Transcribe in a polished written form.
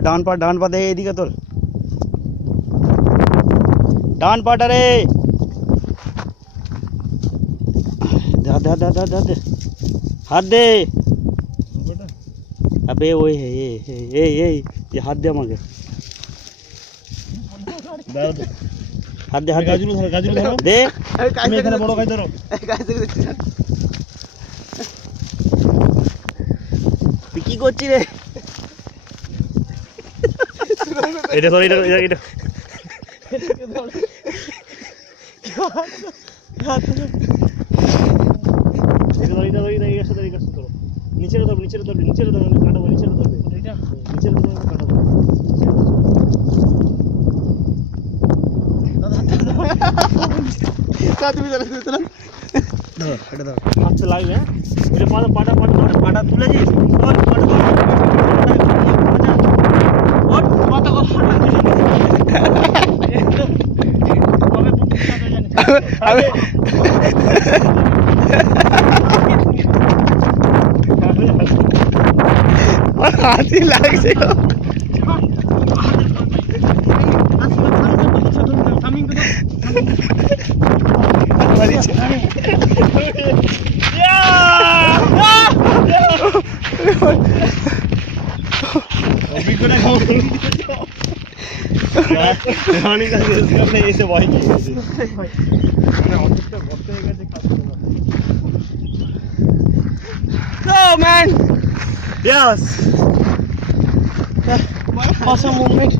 ডান পা দে এদিকে তোর ডান পাটা রে দে হাত দে अबे ওই এই হাত দে আমাকে হাত দে গাজরু ধরো দে তুমি এখানে বড় গাছ ধরো তুই কি করছিস রে এটা ধর এটা নিচে কাটাবো হাতে লাগবে এটা পাটা তুলে দিয়েছি হাতি লাগছে এসে ভয় পেয়ে গেছে Oh man! Yes! Awesome movement.